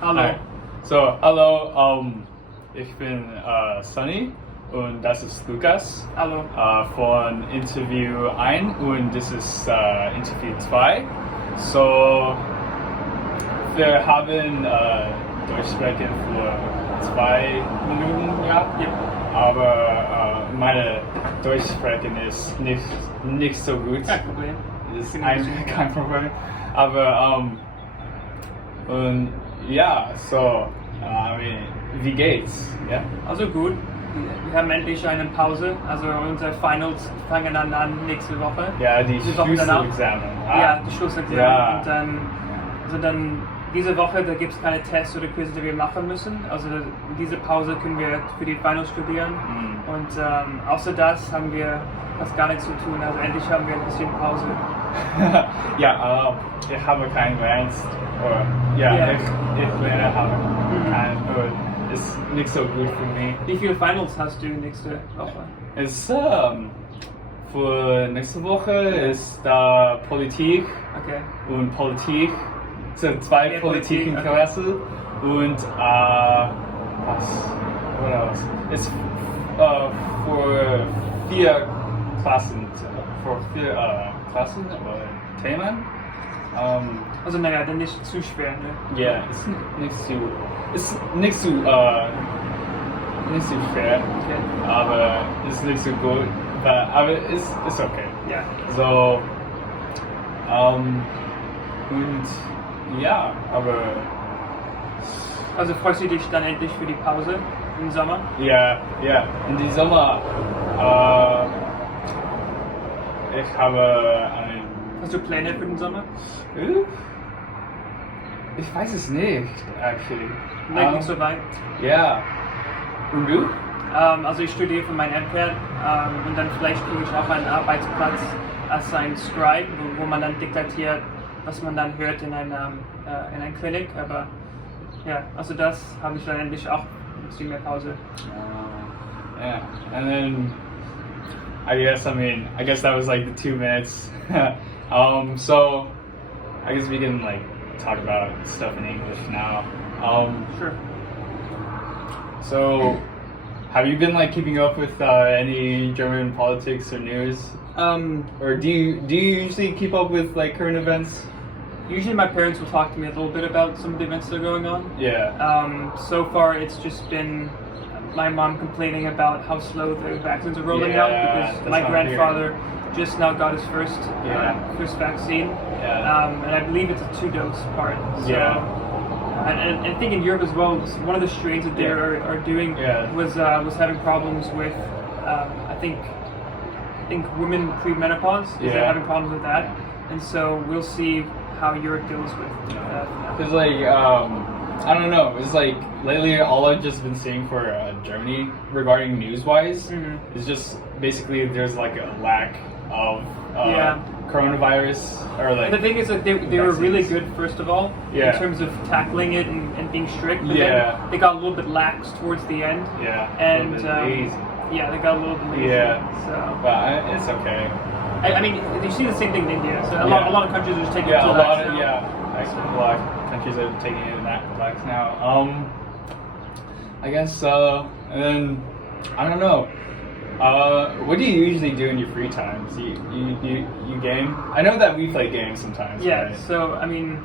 Hallo. Hi. So, hallo, ich bin Sunny und das ist Lukas Hallo. von Interview 1 und das ist Interview 2. So, wir haben durchsprechen für 2 Minuten, ja? Aber meine Durchsprechen ist nicht so gut. Kein Problem. Das ist kein Problem. Aber, und ja, so, wie geht's? Ja? Also gut. Wir haben endlich eine Pause. Also unsere Finals fangen dann an nächste Woche. Ja, die Diese Woche danach. Schlüsselexamen. Ja, die Schlussexamen. Ja. Und dann diese Woche, da gibt es keine Tests oder Quiz, die wir machen müssen. Also diese Pause können wir für die Finals studieren. Mhm. Und außer das haben wir fast gar nichts zu tun. Also endlich haben wir ein bisschen Pause. Ja, ich habe kein Ernst. Ja, Ja. ich lerne habe kein. Ist nicht so gut für mich. Wie viele Finals hast du nächste Woche? Es für nächste Woche ist da Politik Okay. und Politik. Sind 2 Ja, Politik in Politik, Klasse und was ist für 4 Klassen, für 4 Klassen oder Themen. Also naja, dann nicht zu schwer, ne? Ja, ist nicht so schwer, Okay. aber ist nicht so gut, aber ist okay. Ja. So, und ja, aber Also freust du dich dann endlich für die Pause im Sommer? ja, in die Sommer, ich habe Hast du Pläne für den Sommer? ich weiß es nicht, actually. Nicht so weit. Ja. Und du? Also ich studiere für mein MPhil und dann vielleicht kriege ich auch einen Arbeitsplatz als ein Scribe, wo man dann diktiert, was man dann hört in einer Klinik. Aber ja, also das habe ich dann endlich auch ein bisschen mehr Pause. Yeah, and then I guess that was like the 2 minutes. So I guess we can like talk about stuff in English now. Sure. So have you been like keeping up with any German politics or news? Or do you usually keep up with like current events? Usually my parents will talk to me a little bit about some of the events that are going on. Yeah. So far it's just been my mom complaining about how slow the vaccines are rolling out Yeah, because that's my how I'm grandfather just now got his first vaccine. Yeah. And I believe it's a 2-dose part. So, Yeah. And I think in Europe as well, one of the strains that they are doing Yeah. was having problems with I think women pre-menopause. They're Yeah. having problems with that, and so we'll see how Europe deals with that. Cause like I don't know. It's like lately all I've just been seeing for Germany regarding news-wise is just basically there's like a lack of coronavirus or like. The thing is that they were really vaccines. good first of all Yeah. in terms of tackling it and being strict. But Yeah. then they got a little bit lax towards the end. Yeah. And a little bit lazy. yeah, they got a little bit lazy. Yeah. So But it's okay. I mean, you see the same thing in India. So a Yeah. lot of countries are just taking Yeah, it a to lot lax of now. actually a lot of countries are taking it that relax now. I guess and then I don't know. What do you usually do in your free time? So you game? I know that we play games sometimes. Yeah. right? So I mean,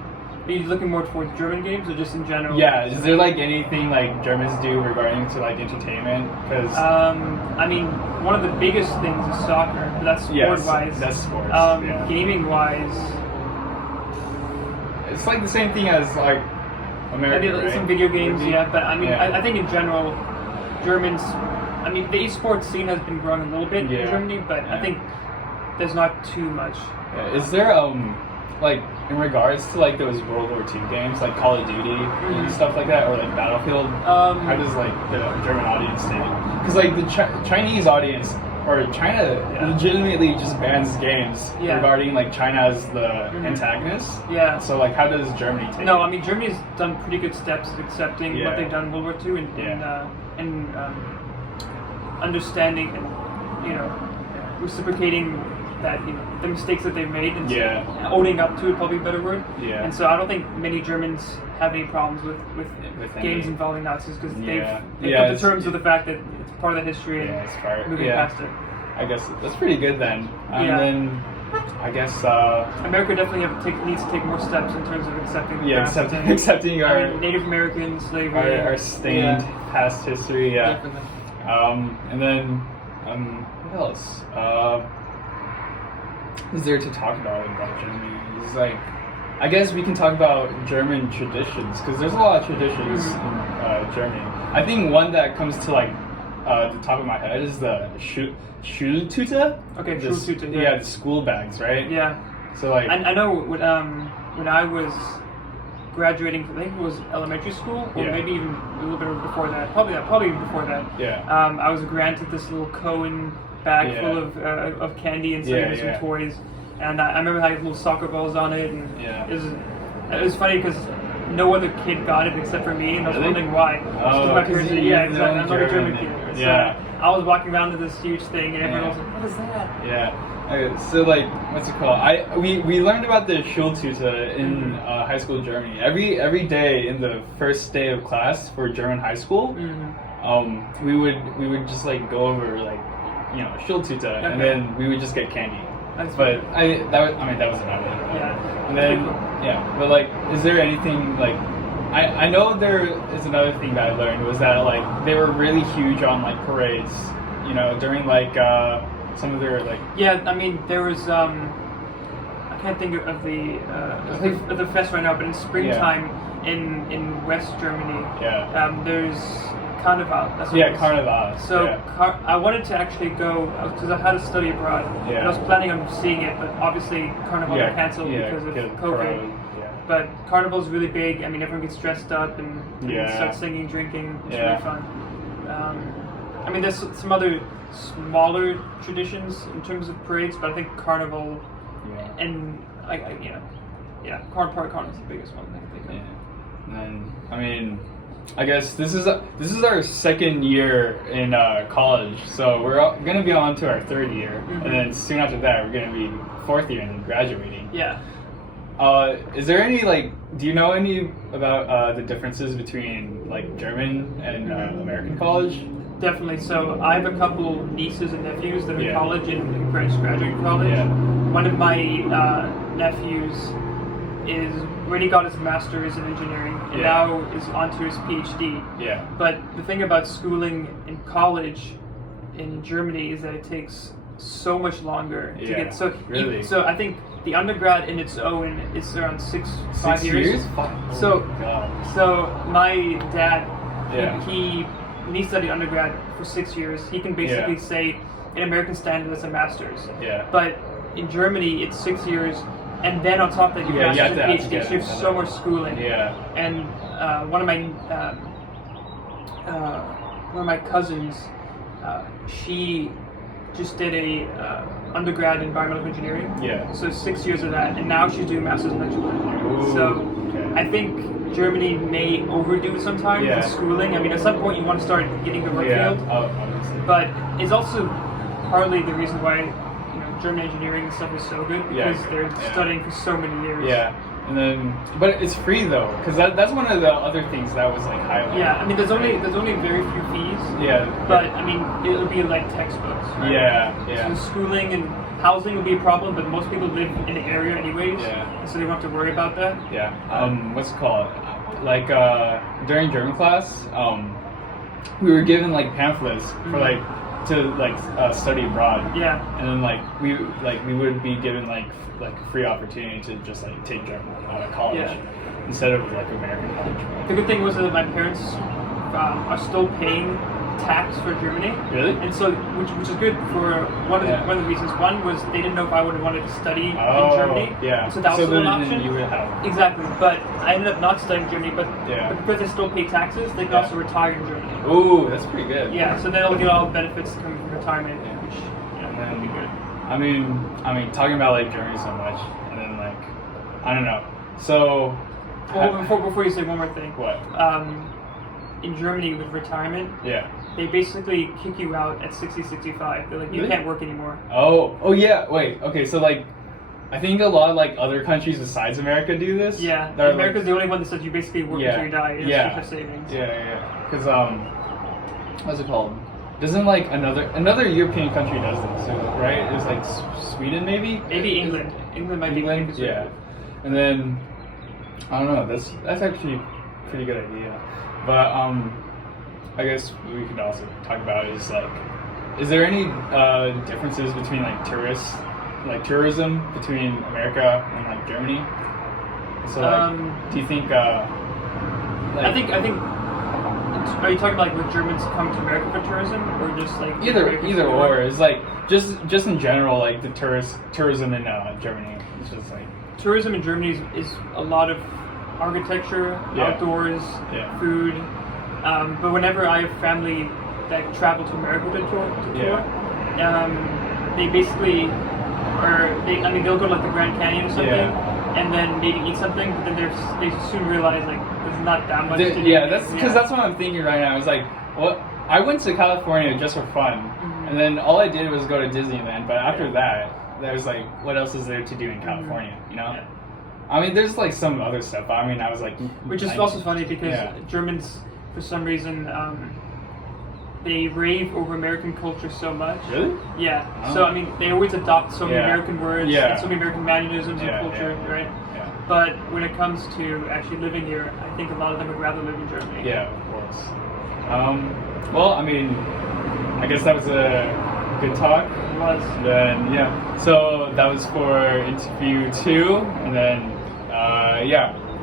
are you looking more towards German games or just in general? Yeah. Is there like anything like Germans do regarding to like entertainment? Because I mean, one of the biggest things is soccer, but that's sport-wise. that's sports. Yeah. Gaming-wise, It's like the same thing as like America, maybe right? some video games, yeah. But I mean, Yeah. I think in general, Germans. I mean, the esports scene has been growing a little bit in Yeah. Germany, but I think there's not too much. Yeah, is there like in regards to like those World War II games like Call of Duty and stuff like that or like Battlefield? How does like the German audience take it? Because like the Chinese audience or China legitimately just bans games Yeah. regarding like China as the antagonist. Yeah. So like how does Germany take No, it? I mean Germany's done pretty good steps of accepting Yeah. what they've done in World War II and understanding and reciprocating that the mistakes that they've made, and Yeah. owning up to it, probably a better word. Yeah. And so I don't think many Germans have any problems with games any- involving Nazis because Yeah. they've Yeah, come to it's- terms with the fact that it's part of that history Yeah, and it's part- moving yeah. past it. I guess that's pretty good then. And Yeah. then I guess America definitely needs to take more steps in terms of accepting the past. accepting I our mean, Native American slavery, our stained past history. Yeah. Definitely. And then what else? Is there to talk about Germany? It's like, I guess we can talk about German traditions because there's a lot of traditions in Germany. I think one that comes to like the top of my head is the Schultüte. Okay, The Schultüte, yeah, the school bags, right? Yeah, So like, I know when I was graduating from, I think it was elementary school, or Yeah. maybe even a little bit before that. Probably before that. yeah, I was granted this little Cohen bag Yeah. full of candy and Yeah, some yeah. toys, and I remember having little soccer balls on it, and Yeah. it was funny because no other kid got it except for me, and I was Really? wondering why. Just 'cause my 'cause parents said, you're yeah, the exactly. only I'm not a German German. kid. So Yeah. I was walking around to this huge thing, and everyone Yeah. was like, "What is that?" yeah. Okay, so like, what's it called? We learned about the Schultüte in high school Germany. Every day in the first day of class for German high school, we would just like go over like Schultüte, and Okay. then we would just get candy. That's But that was about it. Yeah. And then but like, is there anything like? I know there is another thing that I learned was that like they were really huge on like parades, during like some of their like Yeah, I mean, there was I can't think of the fest right now, but in springtime in West Germany, there's Carnival. That's what it is. Carnival. So yeah. I wanted to actually go because I had to study abroad, Yeah. and I was planning on seeing it, but obviously Carnival got canceled because of COVID. Yeah. But Carnival's really big. I mean, everyone gets dressed up and Yeah. starts singing, drinking. It's Yeah. really fun. I mean, there's some other smaller traditions in terms of parades, but I think Carnival Yeah. and Carnival's the biggest one. I think. Yeah. And I mean, I guess this is our second year in college, so we're gonna be on to our third year, Mhm. and then soon after that we're gonna be fourth year and then graduating. Yeah. Is there any do you know any about the differences between like German and American college? Definitely. So I have a couple nieces and nephews that are in Yeah. college and graduating college. Yeah. One of my nephews is already got his master's in engineering and Yeah. now is onto his PhD. Yeah. But the thing about schooling in college in Germany is that it takes so much longer to Yeah, get so. really? So I think the undergrad in its own is around 5 years. So- God. So my dad, Yeah. when he studied undergrad for 6 years, he can basically Yeah. say in American standard it's a master's. Yeah. But in Germany it's 6 years, and then on top of that you Yeah, have you have master's to and have to PhD. get So you have so much schooling. Yeah. And one of my cousins, she just did a undergrad in environmental engineering. Yeah. So 6 years of that, and now she's doing master's in electrical engineering. Ooh, So okay. I think Germany may overdo it sometimes Yeah. with schooling. I mean, at some point you want to start getting the work Yeah. field, Obviously. but it's also partly the reason why German engineering and stuff is so good because Yeah. they're Yeah. studying for so many years. Yeah. And then, but it's free though, because that's one of the other things that was like highlighted. Yeah, I mean, there's only very few fees. Yeah. But I mean, it'll be like textbooks. Right? Yeah. So Yeah. schooling and housing will be a problem, but most people live in the area anyways. Yeah. So they don't have to worry about that. Yeah. What's it called? Like during German class, we were given like pamphlets for like to study abroad. Yeah. And then we would be given like free opportunity to just like take German college Yeah. instead of like American college. The good thing was that my parents are still paying tax for Germany. Really? And so, which is good for one of the reasons. One was they didn't know if I would have wanted to study in Germany. Yeah. So that was then an option. you would have. Exactly. But I ended up not studying Germany, but Yeah. because they still pay taxes, they can Yeah. also retire in Germany. Ooh, that's pretty good. Yeah, so they'll get all the benefits coming from retirement, Yeah. which And would then, be good. I mean, talking about like Germany so much, and then like, I don't know. So, Well, before you say one more thing, what? in Germany with retirement, Yeah. they basically kick you out at 60, 65. They're like, you Really? can't work anymore. Oh yeah. Wait. Okay. So like, I think a lot of like other countries besides America do this. Yeah, They're, America's the only one that says you basically work until you die. It's Yeah. just savings. Yeah. Because what's it called? Doesn't like another European country does this, so, right? It's like Sweden maybe. Maybe England. England might be England. considered. Yeah. And then I don't know. That's actually a pretty good idea. But I guess we could also talk about is like, is there any differences between like tourism between America and like Germany? So like, do you think? Like, I think. Are you talking about like when Germans come to America for tourism, or just like either or? It's like just in general, like the tourism in Germany. It's just like tourism in Germany is a lot of architecture, outdoors, food. But whenever I have family that travel to America to tour, they basically they'll go to like the Grand Canyon or something, and then maybe eat something, but then they soon realize like there's not that much to do. Yeah, that's what I'm thinking right now. It's like, what? I went to California just for fun, and then all I did was go to Disneyland. But after that, there's like, what else is there to do in California? You know? Yeah. I mean, there's like some other stuff. But I mean, I was like, which is also funny because Germans, for some reason, they rave over American culture so much. Really? Yeah. Oh. So I mean, they always adopt so many American words and so many American mannerisms and culture, right? Yeah. But when it comes to actually living here, I think a lot of them would rather live in Germany. Yeah, of course. Well, I mean, I guess that was a good talk. It was. Then so that was for interview 2, and then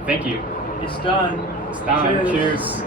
thank you. It's done. It's done. Cheers.